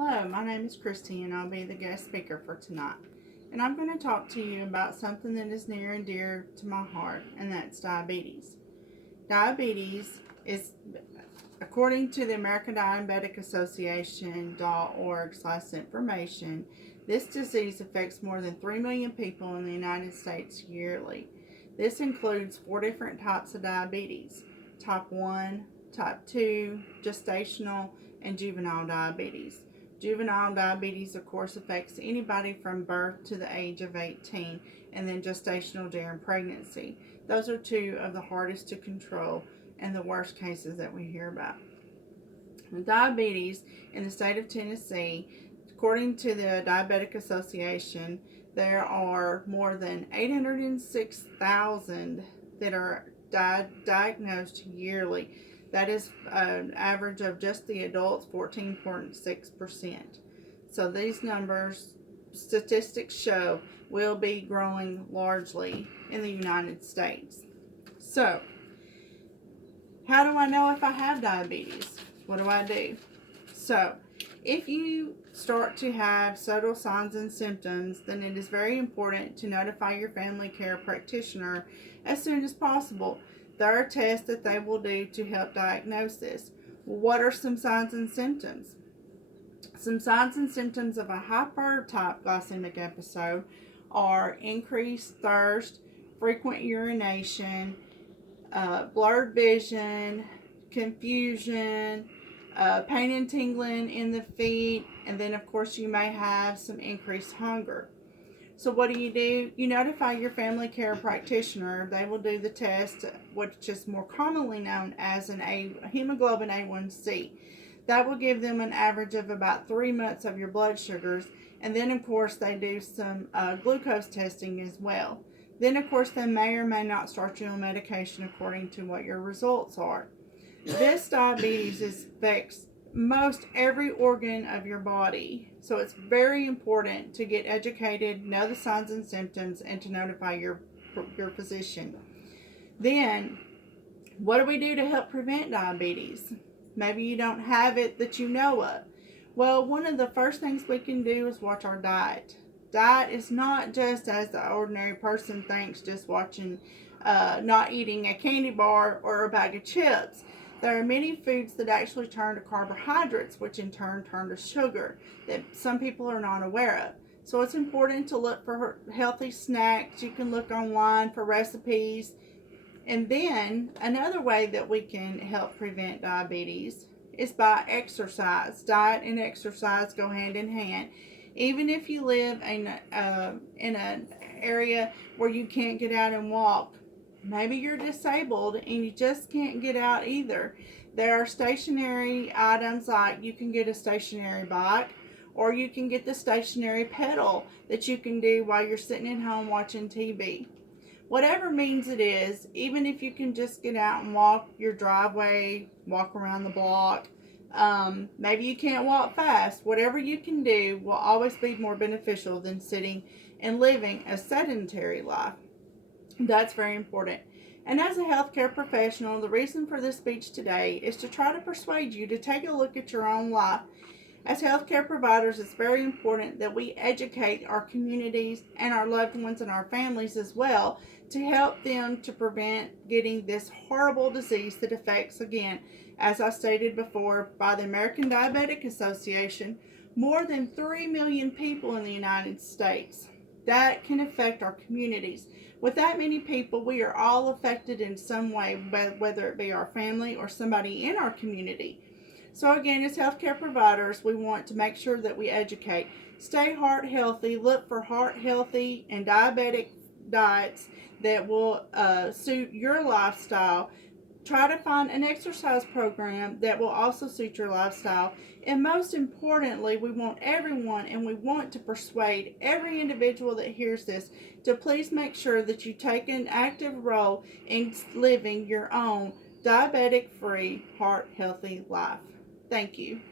Hello, my name is Christy and I'll be the guest speaker for tonight. And I'm going to talk to you about something that is near and dear to my heart, and that's diabetes. Diabetes is, according to the American Diabetic Association.org/information, this disease affects more than 3 million people in the United States yearly. This includes 4 different types of diabetes: type 1, type 2, gestational, and juvenile diabetes. Juvenile diabetes, of course, affects anybody from birth to the age of 18, and then gestational during pregnancy. Those are 2 of the hardest to control and the worst cases that we hear about. Diabetes in the state of Tennessee, according to the Diabetic Association, there are more than 806,000 that are diagnosed yearly. That is an average of just the adults, 14.6%. So these numbers, statistics show, will be growing largely in the United States. So, how do I know if I have diabetes? What do I do? So, if you start to have subtle signs and symptoms, then it is very important to notify your family care practitioner as soon as possible. There are tests that they will do to help diagnose this. What are some signs and symptoms? Some signs and symptoms of a hypertype glycemic episode are increased thirst, frequent urination, blurred vision, confusion, pain and tingling in the feet, and then of course you may have some increased hunger. So what do? You notify your family care practitioner. They will do the test, which is more commonly known as an hemoglobin A1C. That will give them an average of about 3 months of your blood sugars, and then of course they do some glucose testing as well. Then of course they may or may not start you on medication according to what your results are. This diabetes affects most every organ of your body, so it's very important to get educated, know the signs and symptoms, and to notify your physician. Then, what do we do to help prevent diabetes? Maybe you don't have it that you know of. Well, one of the first things we can do is watch our diet. Diet is not just, as the ordinary person thinks, just watching, not eating a candy bar or a bag of chips. There are many foods that actually turn to carbohydrates, which in turn turn to sugar, that some people are not aware of. So it's important to look for healthy snacks. You can look online for recipes. And then another way that we can help prevent diabetes is by exercise. Diet and exercise go hand in hand. Even if you live in an area where you can't get out and walk, maybe you're disabled and you just can't get out either. There are stationary items, like you can get a stationary bike, or you can get the stationary pedal that you can do while you're sitting at home watching TV. Whatever means it is, even if you can just get out and walk your driveway, walk around the block, maybe you can't walk fast. Whatever you can do will always be more beneficial than sitting and living a sedentary life. That's very important. And as a healthcare professional, the reason for this speech today is to try to persuade you to take a look at your own life. As healthcare providers, it's very important that we educate our communities and our loved ones and our families as well, to help them to prevent getting this horrible disease that affects, again, as I stated before, by the American Diabetic Association, more than 3 million people in the United States. That can affect our communities. With that many people, we are all affected in some way, whether it be our family or somebody in our community. So again, as healthcare providers, we want to make sure that we educate. Stay heart healthy. Look for heart healthy and diabetic diets that will suit your lifestyle. Try to find an exercise program that will also suit your lifestyle. And most importantly, we want everyone, and we want to persuade every individual that hears this, to please make sure that you take an active role in living your own diabetic-free, heart-healthy life. Thank you.